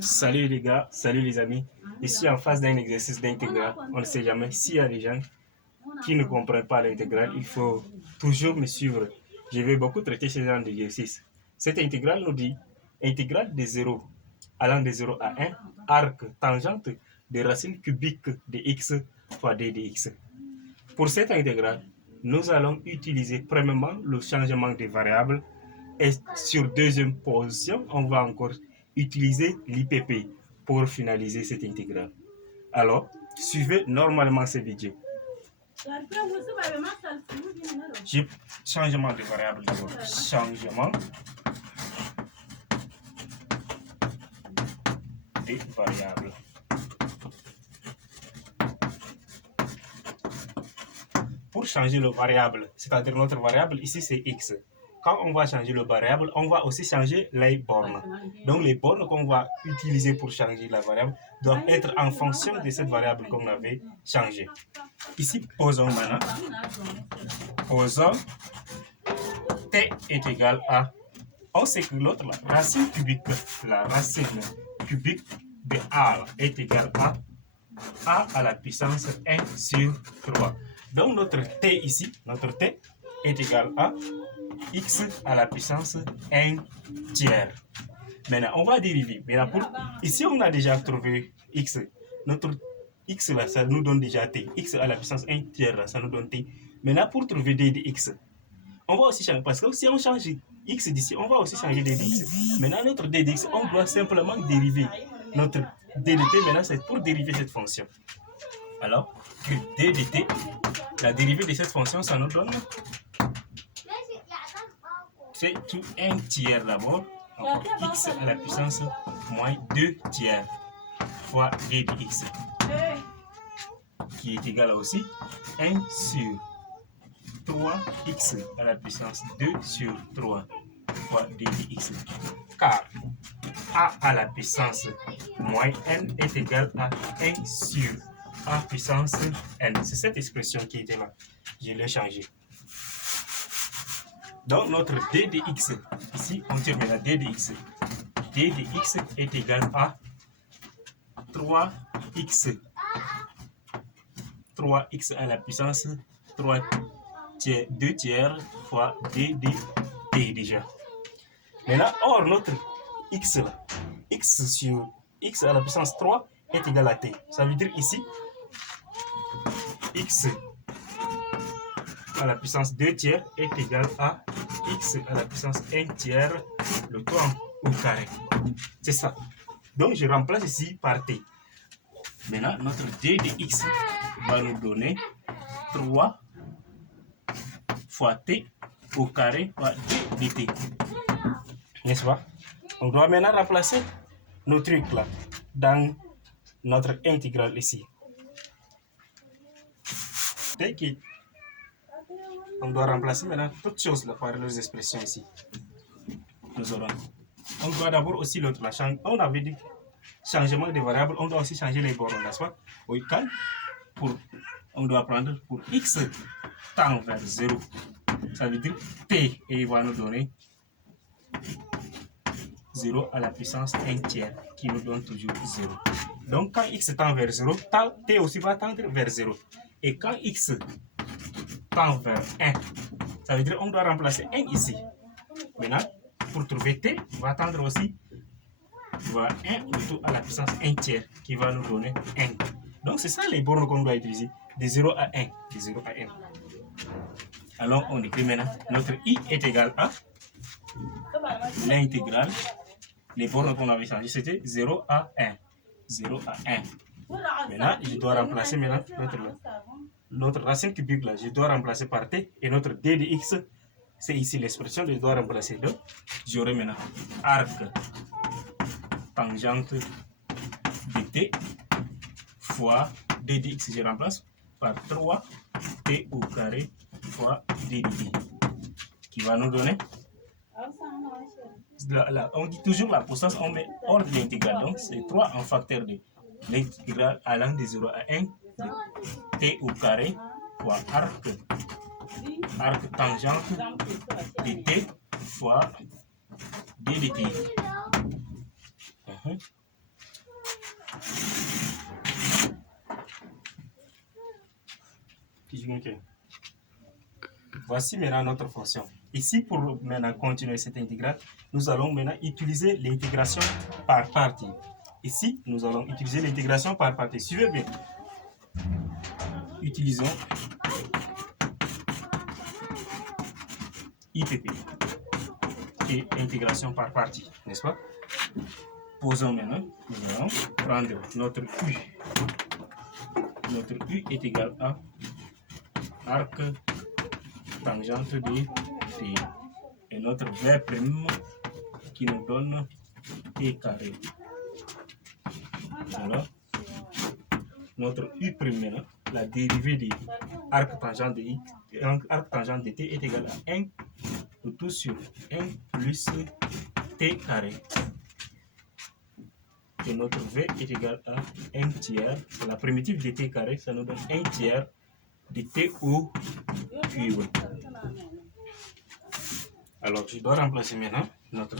Salut les gars, salut les amis. Ici en face d'un exercice d'intégrale, on ne sait jamais s'il y a des gens qui ne comprennent pas l'intégrale, il faut toujours me suivre. Je vais beaucoup traiter ce genre d'exercice. Cette intégrale nous dit intégrale de 0 allant de 0 à 1, arc tangente de racine cubique de x fois d de x. Pour cette intégrale, nous allons utiliser premièrement le changement des variables et sur deuxième position, on va encore utiliser l'IPP pour finaliser cette intégrale. Alors, suivez normalement ce vidéo. Changement de variable d'abord. Changement des variables. Pour changer le variable, c'est-à-dire notre variable, ici c'est x. Quand on va changer le variable, on va aussi changer les bornes. Donc les bornes qu'on va utiliser pour changer la variable doivent être en fonction de cette variable qu'on avait changée. Ici, posons maintenant. Posons t est égal à... On sait que l'autre, la racine cubique de a est égale à la puissance 1 sur 3. Donc notre t ici, notre t est égal à x à la puissance 1 tiers. Maintenant, on va dériver. Ici, on a déjà trouvé x. Notre x là, ça nous donne déjà t. X à la puissance 1 tiers là, ça nous donne t. Maintenant, pour trouver d de x, on va aussi changer. Parce que si on change x d'ici, on va aussi changer d de x. Maintenant, notre d de x, on doit simplement dériver. Notre d de t, maintenant, c'est pour dériver cette fonction. Alors, d de t, la dérivée de cette fonction, ça nous donne... C'est tout 1 tiers d'abord, x à la puissance moins 2 tiers fois d de x, qui est égal à aussi 1 sur 3x à la puissance 2 sur 3 fois d de x. Car a à la puissance moins n est égal à 1 sur a puissance n. C'est cette expression qui était là. Je l'ai changée. Donc notre d de x, ici on tire maintenant d de x. D de x est égal à 3x. 3x à la puissance 3 tiers, 2 tiers fois d de t déjà. Maintenant, or notre x là, x sur x à la puissance 3 est égal à t. Ça veut dire ici, x à la puissance 2 tiers est égal à x à la puissance 1 tiers, le 3 au carré. C'est ça. Donc, je remplace ici par t. Maintenant, notre d de x va nous donner 3 fois t au carré fois d de t. N'est-ce pas? On doit maintenant remplacer nos trucs là dans notre intégrale ici. On doit remplacer maintenant toutes choses là par les expressions ici. Nous aurons. On doit d'abord aussi l'autre là. On avait dit changement de variable, on doit aussi changer les bornes, n'est-ce pas? Oui, quand on doit prendre pour x tend vers 0. Ça veut dire t et il va nous donner 0 à la puissance 1 tiers qui nous donne toujours 0. Donc quand x tend vers 0, t aussi va tendre vers 0. Et quand x tend vers 1, ça veut dire qu'on doit remplacer 1 ici. Maintenant, pour trouver t, on va tendre aussi vers 1 le tout à la puissance 1 tiers qui va nous donner 1. Donc c'est ça les bornes qu'on doit utiliser, de 0 à 1. De 0 à 1. Alors on écrit maintenant, notre i est égal à l'intégrale. Les bornes qu'on avait changées, c'était 0 à 1. 0 à 1. Maintenant, je dois remplacer maintenant notre racine cubique là. Je dois remplacer par t. Et notre d de x, c'est ici l'expression que je dois remplacer. Donc, j'aurai maintenant arc tangente de t fois d de x. Je remplace par 3 t au carré fois d de t. Qui va nous donner... Là, on dit toujours la puissance, on met hors de l'intégrale. Donc, c'est 3 en facteur de l'intégrale allant de 0 à 1 de t au carré fois arc tangente de t fois d de t. Voici maintenant notre fonction. Ici, pour maintenant continuer cette intégrale, nous allons maintenant utiliser l'intégration par partie. Ici, nous allons utiliser l'intégration par partie. Suivez bien. Utilisons IPP et intégration par partie, n'est-ce pas? Posons maintenant, nous allons prendre notre U. Notre U est égal à arc tangente de T. Et notre V' qui nous donne T carré. Alors, notre U' maintenant, la dérivée de arc tangente de T est égale à 1 le tout sur 1 plus T carré. Et notre V est égal à 1 tiers. La primitive de T carré, ça nous donne 1 tiers de T au cube. Alors, je dois remplacer maintenant notre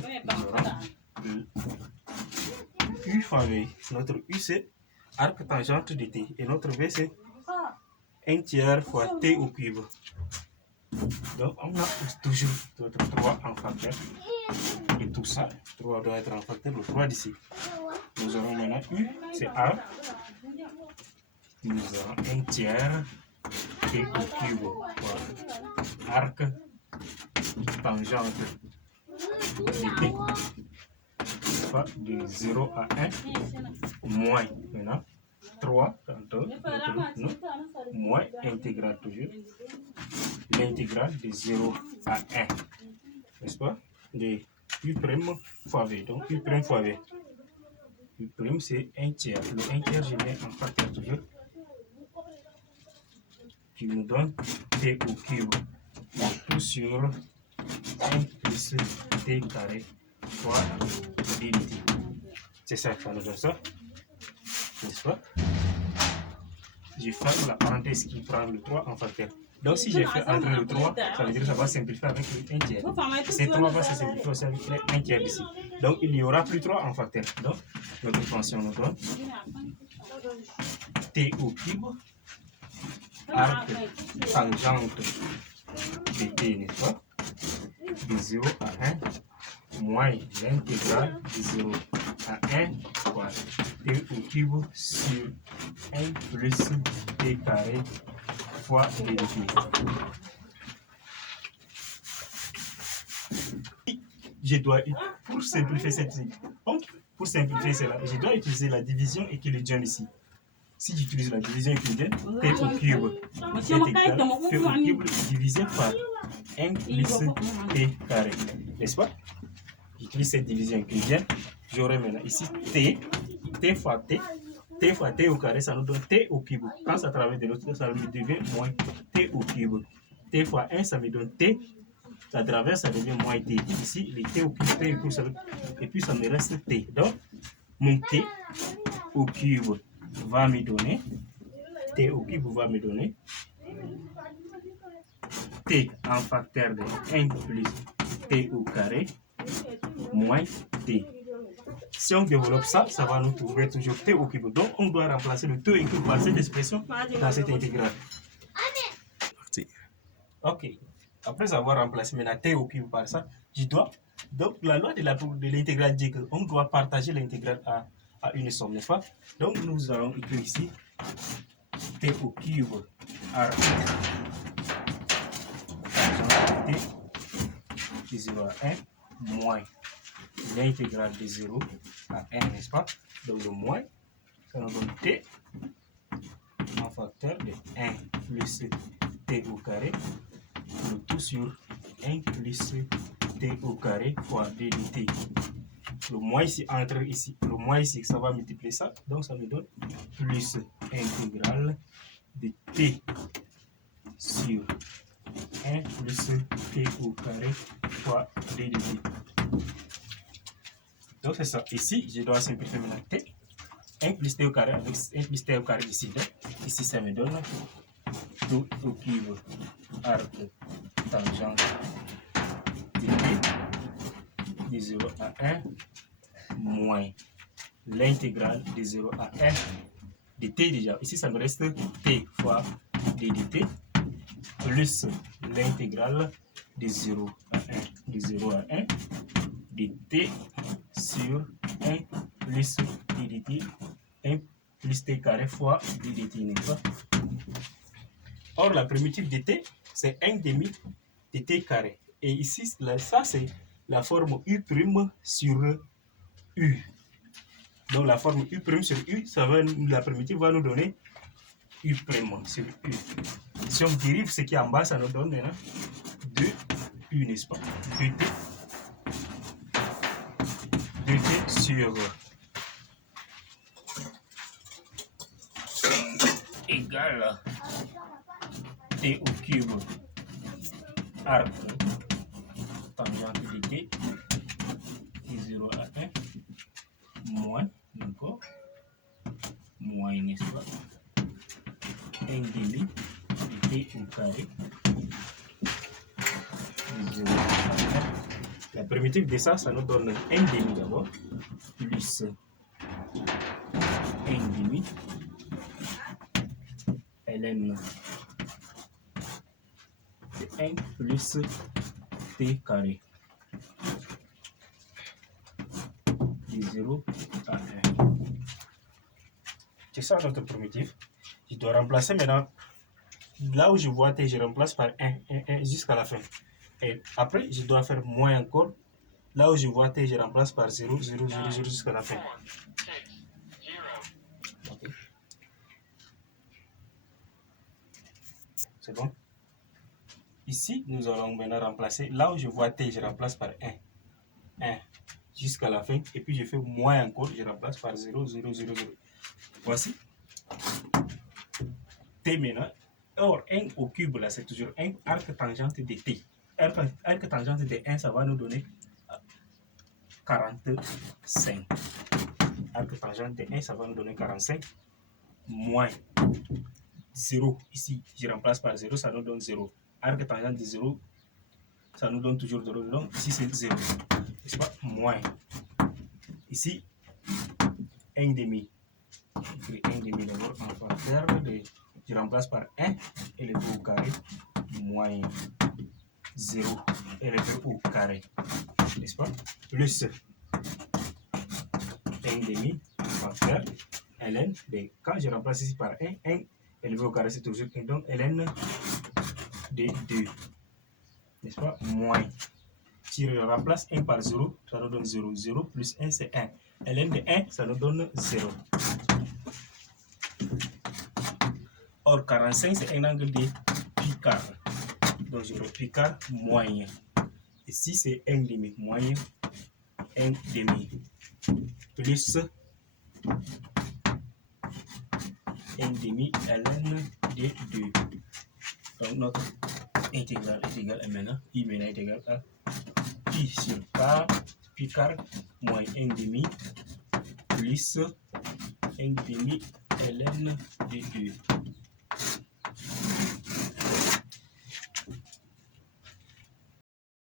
U fois V. Notre U, c'est arc tangente de T. Et notre V, c'est 1 tiers fois T au cube. Donc, on a toujours notre 3 en facteur. Et tout ça, 3 doit être en facteur, le 3 d'ici. Nous aurons maintenant U, c'est A. Nous aurons 1 tiers T au cube. Voilà. Arc tangente de T. De 0 à 1 moins maintenant 3 tantôt moins intégrale toujours l'intégrale de 0 à 1, n'est-ce pas, de U' fois V. Donc U' fois V, U' c'est 1 tiers, le 1 tiers je mets en facteur toujours qui nous donne T au cube, tout sur 1 plus T carré fois dt. C'est ça que ça nous donne ça, n'est-ce pas? Je ferme la parenthèse qui prend le 3 en facteur. Donc si j'ai fait entrer le 3, ça veut dire que ça va simplifier avec le 1 tiers. Ces 3 va se simplifier aussi avec le 1 tiers ici. Donc il n'y aura plus 3 en facteur. Donc notre fonction nous donne T au cube, arc tangente de T, n'est-ce pas, de 0 à 1 moins l'intégrale de 0 à 1 fois T au cube sur 1 plus T carré fois dt. Je dois, pour simplifier cette, donc pour simplifier cela, je dois utiliser la division euclidienne ici. Si j'utilise la division euclidienne, T au cube est égal à T au cube divisé par 1 plus T carré, n'est-ce pas? J'utilise cette division euclidienne, j'aurai maintenant ici T fois T au carré, ça nous donne T au cube. Quand ça traverse de l'autre, ça me devient moins T au cube. T fois 1, ça me donne T. Ça traverse, ça devient moins T. Ici, le T au cube, et puis ça me reste T. Donc, mon T au cube va me donner, T au cube va me donner T en facteur de 1 plus T au carré moins T. Si on développe ça, ça va nous trouver toujours T au cube. Donc, on doit remplacer le T au cube par cette expression dans cette intégrale. Ok. Après avoir remplacé maintenant T au cube par ça, je dois. Donc, la loi de l'intégrale dit qu'on doit partager l'intégrale à une somme, n'est-ce pas? Donc, nous allons écrire ici T au cube arc T de 0 à 1 moins l'intégrale de 0 à 1, n'est-ce pas? Donc le moins, ça nous donne T en facteur de 1 plus T au carré, le tout sur 1 plus T au carré fois d dt. Le moins ici entre ici, le moins ici, ça va multiplier ça, donc ça me donne plus intégrale de T sur 1 plus T au carré fois d dt. Donc c'est ça. Ici, je dois simplifier maintenant T. 1 plus T au carré avec 1 plus T au carré ici. Donc, ici, ça me donne T au cube arc tangente de T de 0 à 1 moins l'intégrale de 0 à 1 de t déjà. Ici, ça me reste t fois d dt plus l'intégrale de 0 à 1 de 0 à 1 de t sur 1 plus d dt 1 plus t carré fois d dt, n'est-ce pas? Or, la primitive de t, c'est 1 demi de t carré. Et ici, ça, c'est la forme u' sur u. Donc, la forme u' sur u, la primitive va nous donner u' sur u. Si on dérive ce qui est en bas, ça nous donne maintenant 2u, n'est-ce pas? 2t sur égale t au cube arc tangente de t de 0 à 1 moins, encore, moins, n'est-ce pas? 1 demi de t au carré de 0 à 1. La primitive de ça, ça nous donne 1 demi d'abord, plus 1 demi ln de 1 plus t carré de 0 à 1. C'est ça notre primitive. Je dois remplacer maintenant, là où je vois t, je remplace par 1 jusqu'à la fin. Et après, je dois faire moins encore. Là où je vois t, je remplace par 0, 0, 0, 0 jusqu'à la fin. Okay. C'est bon? Ici, nous allons maintenant remplacer. Là où je vois t, je remplace par 1 jusqu'à la fin. Et puis, je fais moins encore, je remplace par 0, 0, 0, 0. Voici t maintenant. Or, 1 au cube, là, c'est toujours 1 arc tangente de t. Arc tangente de 1, ça va nous donner 45. Arc tangente de 1, ça va nous donner 45. Moins 0. Ici, je remplace par 0, ça nous donne 0. Arc tangente de 0, ça nous donne toujours 0. Donc, ici, c'est 0. N'est-ce pas? Moins. Ici, 1 demi. J'écris 1 demi d'abord. On va faire je remplace par 1 élevé au carré moins 0 élevé au carré, n'est-ce pas? Plus 1 demi, on va faire ln. Quand je remplace ici par 1 élevé au carré, c'est toujours 1. Donc ln de 2, n'est-ce pas? Moins. Si je remplace 1 par 0, ça nous donne 0. 0 plus 1, c'est 1. ln de 1, ça nous donne 0. Or, 45, c'est un angle de picard. Donc, je picard moyen. Ici, c'est 1 demi. Moyen, 1 demi. Plus 1 demi ln de 2. Donc, notre intégrale est égale à maintenant. I maintenant est égal à pi sur k, picard moins 1 demi plus 1 demi ln de 2.